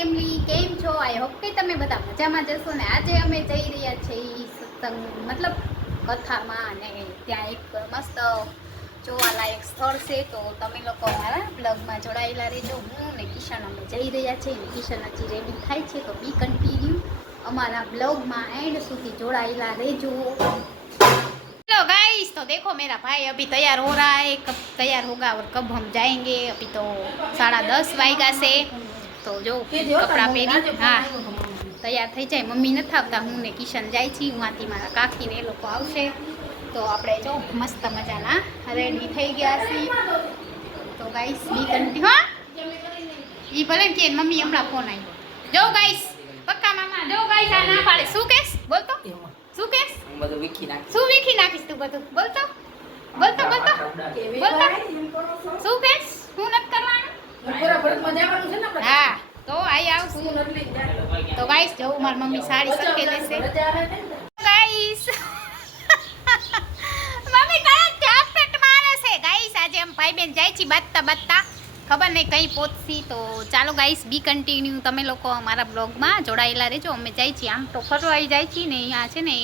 Family, કેમ છો? I hope કે તમે બધા મજામાં જશો ને. આજે અમે જઈ રહ્યા છીએ સત્સંગ મતલબ કથામાં, અને ત્યાં એક મસ્ત જોવાલાયક સ્થળ છે. તો તમે લોકો મારા બ્લોગમાં જોડાયેલા રહેજો. હું ને કિશન અમે જઈ રહ્યા છીએ. કિશન હજી રેડી થાય છે, તો બી કન્ટિન્યુ અમારા બ્લોગમાં એન્ડ સુધી જોડાયેલા રહેજો. हेलो गाइस, तो देखो मेरा भाई अभी तैयार हो रहा है, कब तैयार होगा और कब हम जाएंगे. अभी तो 10:30 वाग्या से. तो जो कपड़ा पहरी हाँ तैयार થઈ જાય. મમ્મી નથી આવતા, હું ને કિશન જાય છીએ. ઉहाँથી મારા કાકી ને એ લોકો આવશે. તો આપણે જો મસ્ત મજાના રેડી થઈ ગયા છીએ. તો ગાઈસ બી કન્ટિન્યુ. હા ઈ ભલે કે મમ્મી હમણાં ફોન આવ્યો. જો ગાઈસ પક્કા મામા, જો ગાઈસ આ ના પાડે. શું કેસ બોલતો? શું કેસ? બધું વીખી નાખ. શું વીખી નાખીશ તું બધું? બોલતો બોલતો બોલતો બોલતો. શું કેસ? હું નથી કરવાનું. હા તો આઈ આવ. તો ગાઈસ જો મારી મમ્મી સાડી સકે લેશે. ગાઈસ મમ્મી કયા ચાપેટ મારે છે. ગાઈસ આજે આમ ભાઈ બેન જાય છે બાતતા બાતતા, ખબર નહીં કઈ પહોંચી. તો ચાલો ગાઈસ બી કન્ટિન્યુ તમે લોકો અમારા બ્લોગમાં જોડાયેલા રહેજો. અમે જાય છીએ આમ તો ફરવા જાય છીએ ને. અહીંયા છે ને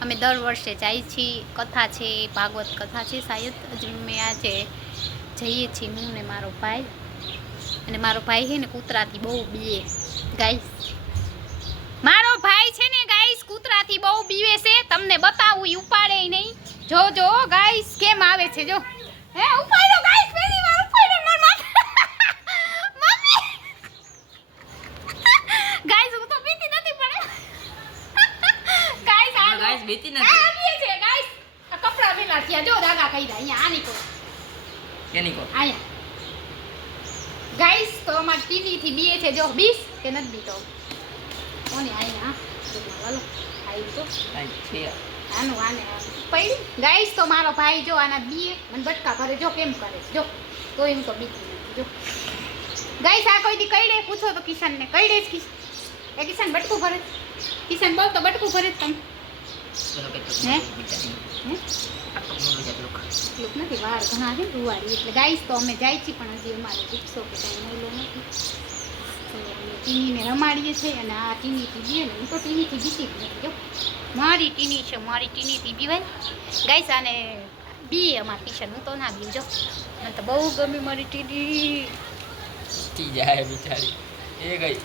અમે દર વર્ષે જાય છીએ. કથા છે, ભાગવત કથા છે શાયદ. અમે આજે જઈએ છીએ હું ને મારો ભાઈ. અને મારો ભાઈ છે ને કૂતરાથી બહુ બીએ. ગાઈસ મારો ભાઈ છે ને ગાઈસ કૂતરાથી બહુ બીવે છે. તમને બતાવું, ઈ ઉપાડે નહીં. જો જો ગાઈસ કેમ આવે છે. જો હે ઉપાડો ગાઈસ, પહેલી વાર ઉપાડો માર માથે. મમ્મી ગાઈસ હું તો બીતી નથી પડે. ગાઈસ આ ગાઈસ બેતી નથી. આ બીએ છે ગાઈસ. આ કપડા મેલા થયા. જો દાગા કર્યા અહીંયા. આની કો કેની કો આયા ગાઈસ. તો અમાર ટીવી થી બીએ છે. જો બીસ કે નથી બીતો કોને આયા. હાલો આઈ તો આઈ છે આનું આને પડી. ગાઈસ તો મારો ભાઈ જો આના બીએ મને બટકા ભરે. જો કેમ કરે છે. જો તો એમ તો બીતી નથી. જો ગાઈસ આ કોઈ દી કઈડે પૂછો તો કિશન ને કઈડે જ. એ કિશન બટકું ભરે. કિશન બોલ તો બટકું ભરે તમે. હે લોક નથી વાર ઘણા છે રૂવાડી. એટલે ગાઈસ તો અમે જાય છીએ, પણ હજી અમારે રિક્ષો કે કાંઈ મળ્યો નથી. તો અમે ટીનીને રમાડીએ છીએ. અને આ ટીનીથી બીએ ને હું તો ટીનીથી બીતી જ નથી. જો મારી ટીની છે, મારી ટીનીથી બીવાય. ગાઈસ આને બીએ અમારા કિશન. હું તો ના બીવું. જો મને તો બહુ ગમે મારી ટીની. ટી જાય બિચારી એ ગઈ.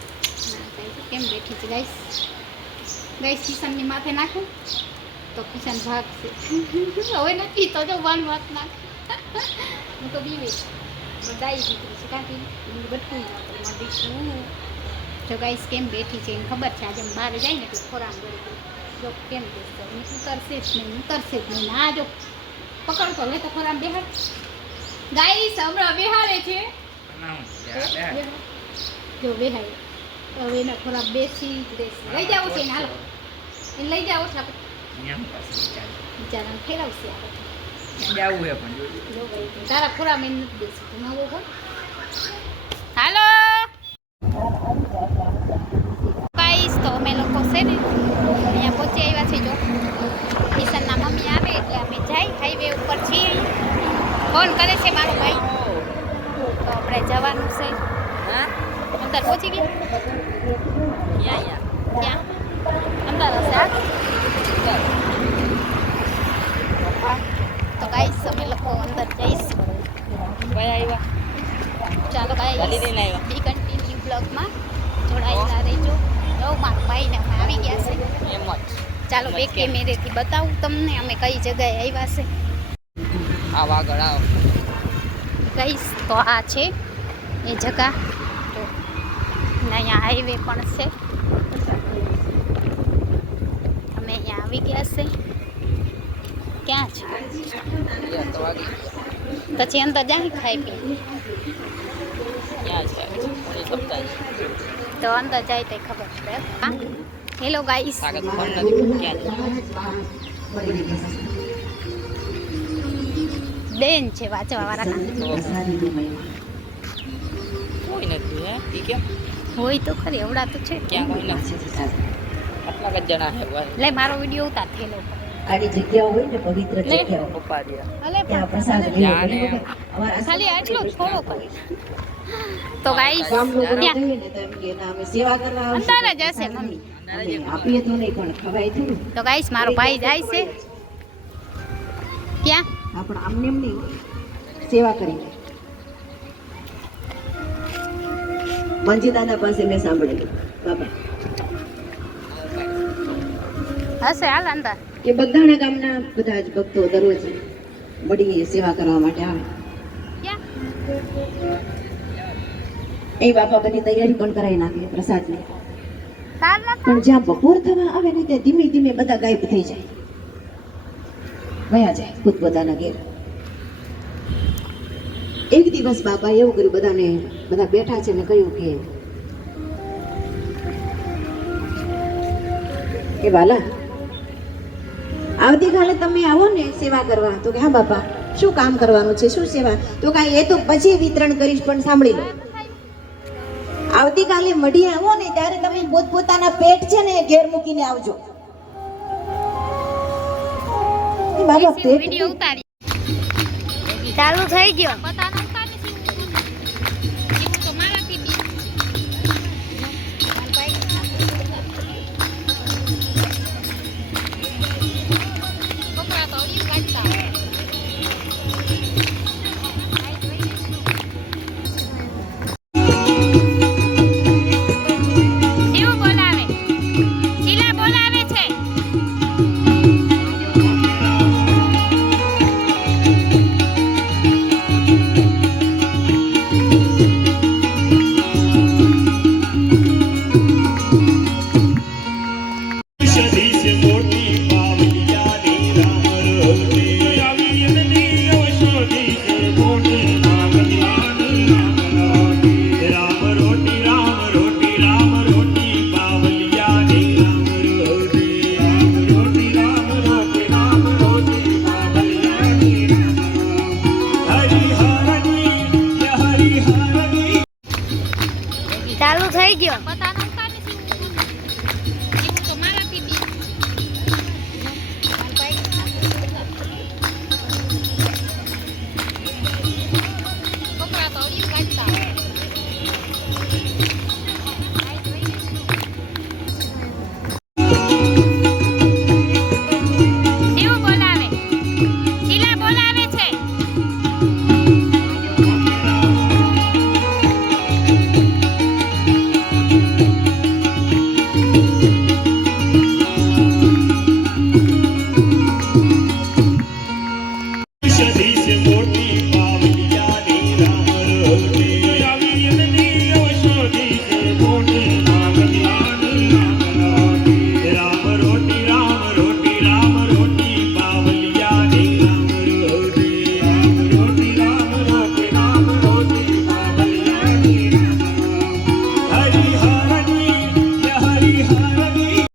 કેમ બેઠી છે ગાઈસ. ગાઈસ કિશનની માથે નાખું તો કિશન ભાગશે. હવે નથી તો જો વાન વાત નાખ. હું તો બીવે બધાઈ દીકરી છે. કાંકી બટકું મળીશું. જો ગાઈસ કેમ બેઠી છે એને ખબર છે. આજે બહાર જાય ને એટલે ખોરાક ગળી. જો કેમ બેસતો ઉતરશે જ નહીં, ઉતરશે જ નહીં. ના જો પકડ તો લે તો ખોરાક બેહાડ. ગાઈસ હમણાં બેહારે છે. જો બેહાય હવે એના ખોરાક બેસી જ રહેશે. લઈ જાવ છે એને. હાલો એને લઈ જાવ છે આપણે. બિચારાને ફેરવશે આપણે. જાવું હે પણ જો ભાઈ તારા ખોરાક મેં નથી બેસી નવો હો. હાલો ગાઈસ તો અમે લોકો છે ને અહીંયા પહોંચી આવ્યા છે. જો કિશનના મમ્મી આવે એટલે અમે જાય. હાઈવે ઉપર છીએ. ફોન કરે છે મારો ભાઈ. તો આપણે જવાનું છે. હા અંદર પહોંચી ગયા. યા ક્યાં અંદર હશે. તો ગાઈસ અમે લોકો અંદર જઈશું. ભાઈ આવ્યા. ચાલો ગાડી ગાઈસ લઈને આવ્યા. બી કન્ટિન્યુ બ્લોગમાં જોડાયેલા રહેજો. જો મારા ભાઈને અમે આવી ગયા છે. એમ જ ચાલો બે કેમેરેથી બતાવું તમને અમે કઈ જગ્યાએ આવ્યા છે. આવ આગળ આવ. ગાઈસ તો આ છે એ જગા. તો અહીંયા હાઈવે પણ છે. અમે અહીંયા આવી ગયા છે. ક્યાં છે તો વાગી પછી અંદર જાય ખાઈ પી. ક્યાં છે એ સમજાય. તો અંદર જાય તો ખબર પડે. હા હેલો ગાઈસ. તાકાત ફોન નથી. ક્યાં બેન છે વાંચવા વાળા. કોઈ નથી હે. ઈ કેમ હોય તો ખરી એવડા તો છે. ક્યાં કોઈ નથી. આટલા જ જણા હે ભાઈ. લે મારો વિડીયો ઉતાર થેલો. આડી જગ્યાઓ હોય ને પવિત્ર લે. જગ્યાઓ પપ્પા રહ્યા અલે ત્યાં પ્રસાદ લેવો જાને બરોબર. અમારા ખાલી આટલો જ થોડો કરી. તો ગાઈસ ગામ લોકો ત્યાં કહીએ ને તો એમ કે ના અમે સેવા કરવા આવશું. અંદર જ હશે મમ્મી. અમે આપીએ તો નહીં પણ ખવાય થોડું. તો ગાઈસ મારો ભાઈ જાય છે ક્યાં આપણે આમને એમ નહીં સેવા કરીને. મંજીદાના પાસે મેં સાંભળેલું બાબા હશે હાલ અંદર કે બધાના ગામના બધા જ ભક્તો દરરોજ મળીને સેવા કરવા માટે આવે. ક્યાં એ બાપા બધી તૈયારી પણ કરાવી નાખે પ્રસાદની. તાર ના પણ જ્યાં બપોર થવા આવે ને ત્યાં ધીમે ધીમે બધા ગાયબ થઈ જાય, વયા જાય પોતપોતાના ઘેર. એક દિવસ બાપા એવું કર્યું, બધા બેઠા છે ને કહ્યું કે વાલા આવતીકાલે તમે આવો ને સેવા કરવા. તો કે હા બાપા, શું કામ કરવાનું છે, શું સેવા? તો કાંઈ એ તો પછી વિતરણ કરીશ, પણ સાંભળી લો, આવતીકાલે મઢી આવો ને ત્યારે તમે પોતપોતાના પેટ છે ને ઘેર મૂકીને આવજો. એ બાબા પેટ વિડિયો ઉતારી ચાલુ થઈ ગયો પતા ન ઉતારી એવું તો મારાથી બી કપડા તો ઓડી કાઢતા એવું બોલાવે શીલા બોલાવે છે. ચાલુ થઈ ગયો પતા